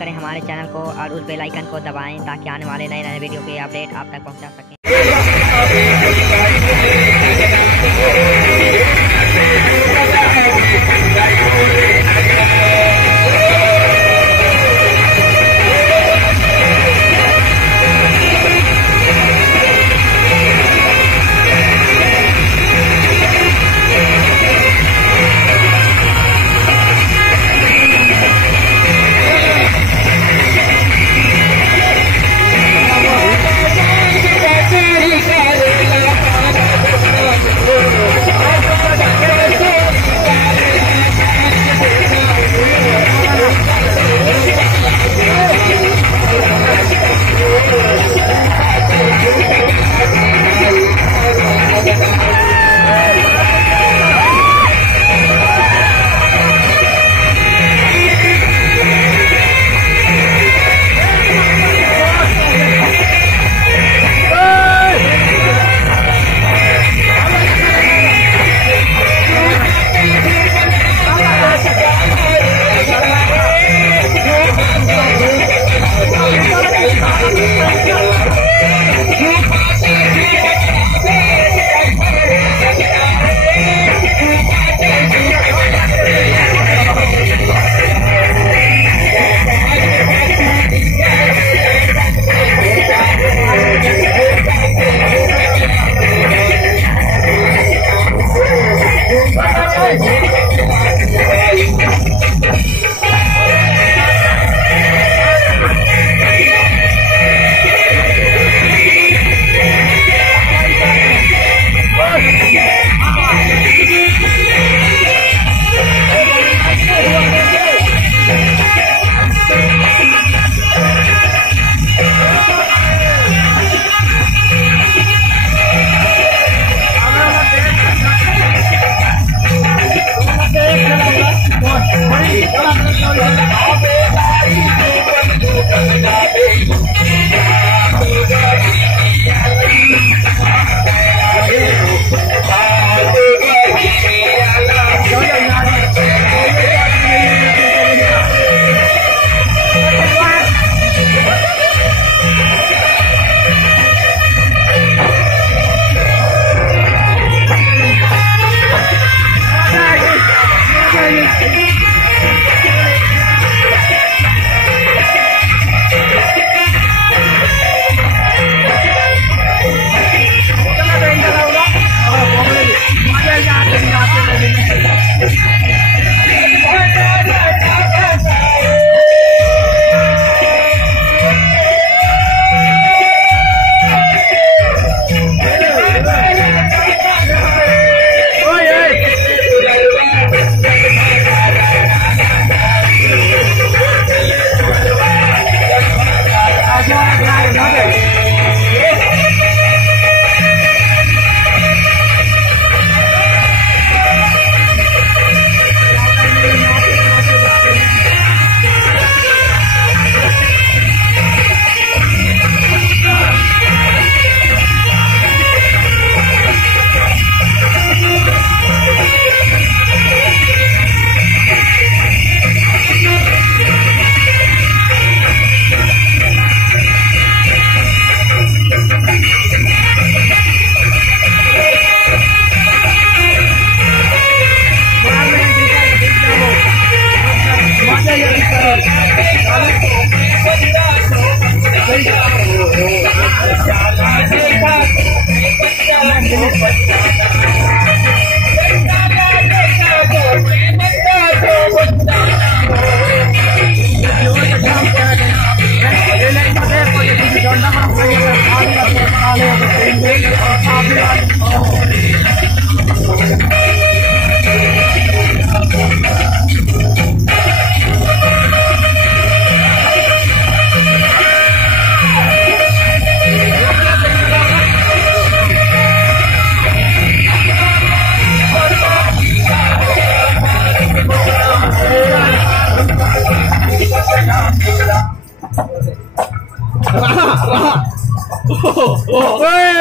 करें हमारे चैनल को और उस बेल आइकन को दबाएं ताकि आने वाले नए नए वीडियो के अपडेट आप तक पहुंचा सकें।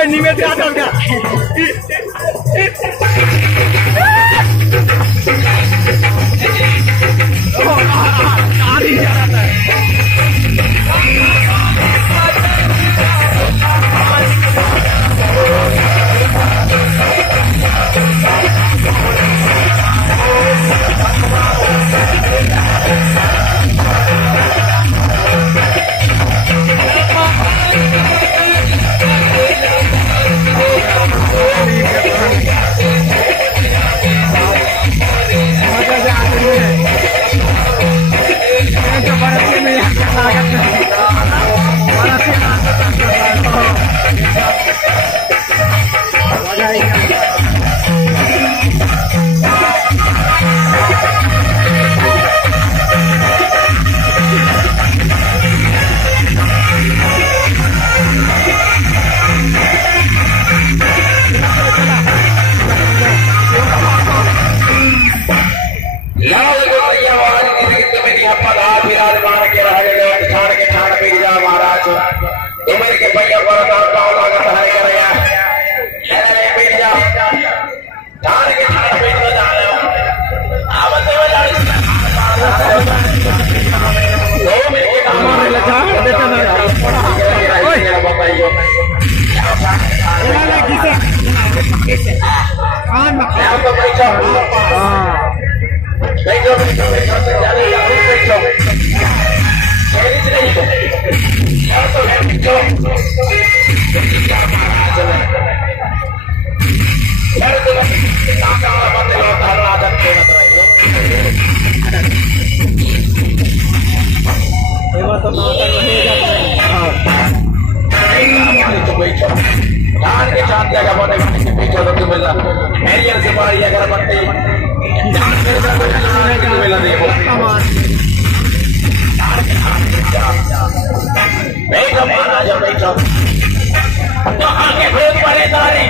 Ni me teatro क्या? आ रही जा रहा है। तुम्हें के भैया पर गांव का सहाय कर रहा है ले बेट जा धान के धान बेच में जा रहे हो आवत में गाड़ी दो मिनट के काम में लगा देता ना ओए किसे कान में क्या तो बैठो हां बैठो बैठो जाने बैठो चेंज नहीं यार तो बैठो यार तो नाका बातें लोग आदत के मत रहियो ये बात तो नाका रहेगा हां तो बैठो धान के चांद जगह बने के पीछे तो मिला एरिया से बाहर अगर बनते धान के साथ मिला देखो बैठो महाराज बैठो तो आगे बहुत बड़े दारे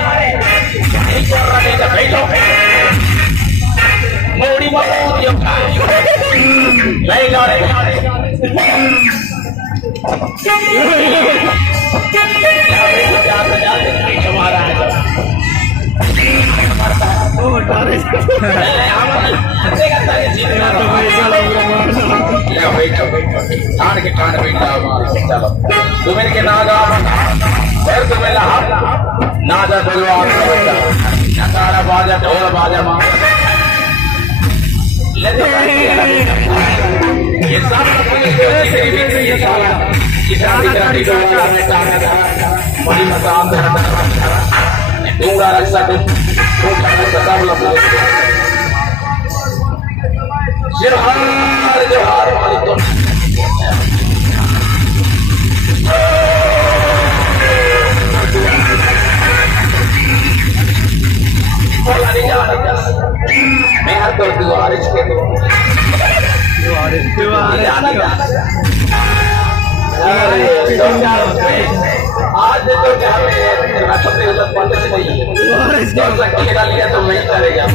बैठो मोड़ी बहुत यो नहीं दारे तुम्हें के नागा फिर तुम्हें नादा नगाड़ा बाजा ढोल बाजा माँ ये सब बड़ी मकान डूंगा रक्षा जोहार मालिक मैं तो दुआरिश के आज तो क्या लिया तो नहीं करेगा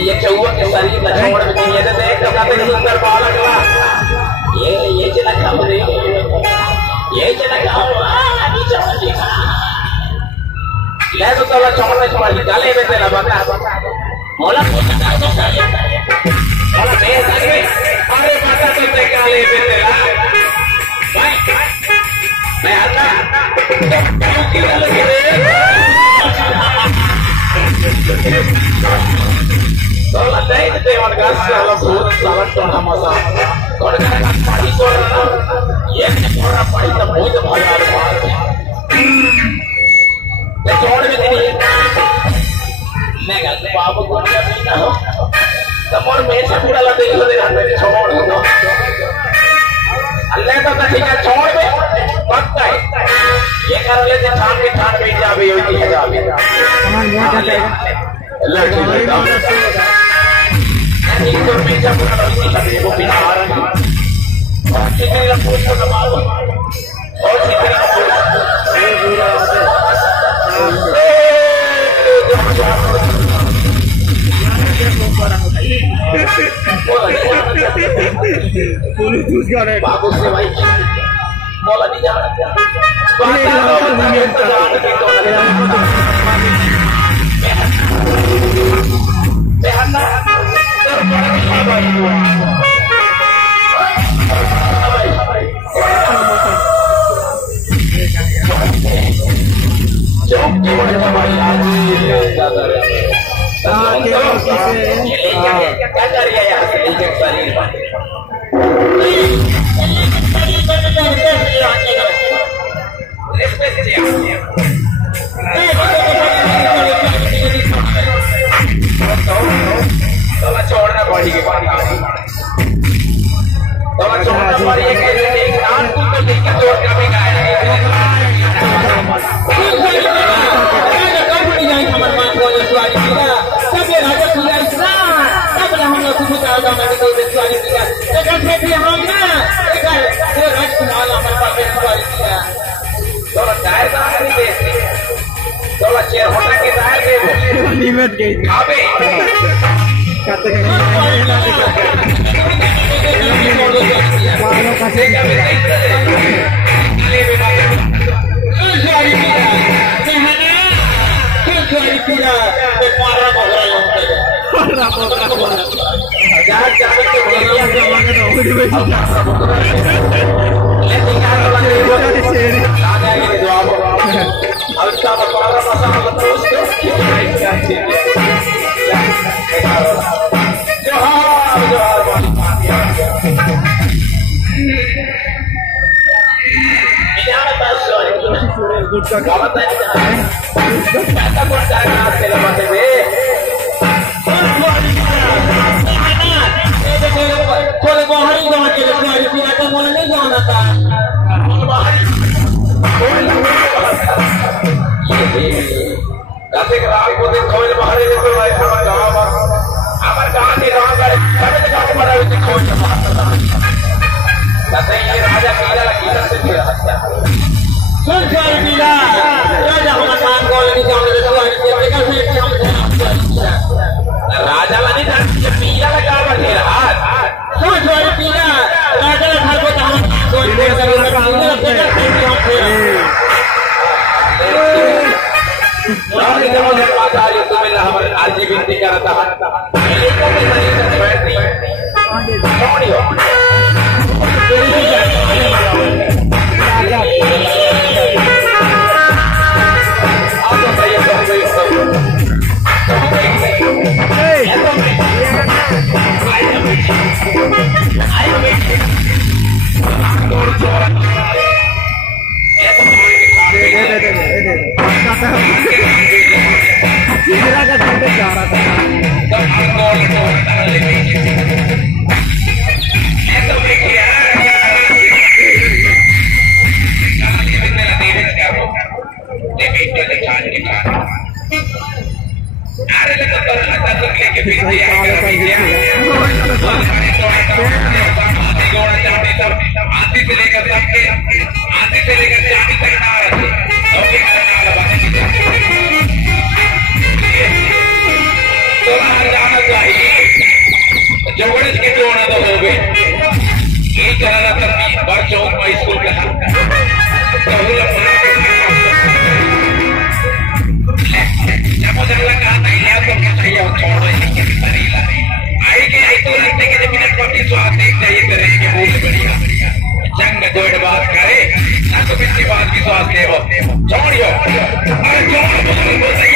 ये चौवा के शरीर में छोड़ में ये तो देख तो कहते सुंदर बालक ला ये चला काम रे ये चला काम ले तो चला छोड़ निकाले में तेरा बता मोला मोला बेस अरे बता तो निकाले में तेरा मैं आता क्यों लगे तो लगता है कि तेवन का साला बहुत साला टोना मसा और का पानी को ये थोड़ा पानी तो बहुत भागा मार ये छोड़ में नहीं मैं गल बाबू को नहीं हो तो मोर में से पूरा लगे मेरे छोड़ दो अल्लाह तो ठीक है छोड़ दे पक्का है ये कर ले से ठान के ठान बैठ जावे ये की जावे सामान यहां जाते अल्लाह की दाम नहीं तो पीछे पूरा लगे वो बिना आ रहा है और किसी का पूछ को मारो और किसी का ये पूरा पुलिस उसका रे बाबू से भाई बोला नहीं जा क्या कर रही है यहाँ से छोड़ना बॉडी के पास छोड़ना बॉडी के नाम को तो लेकर जोड़ कर भी गाया हमारे निमेट गई आज विनती करता बात करे ना तो किसी बात की स्वाद ले वो छोड़ियो अरे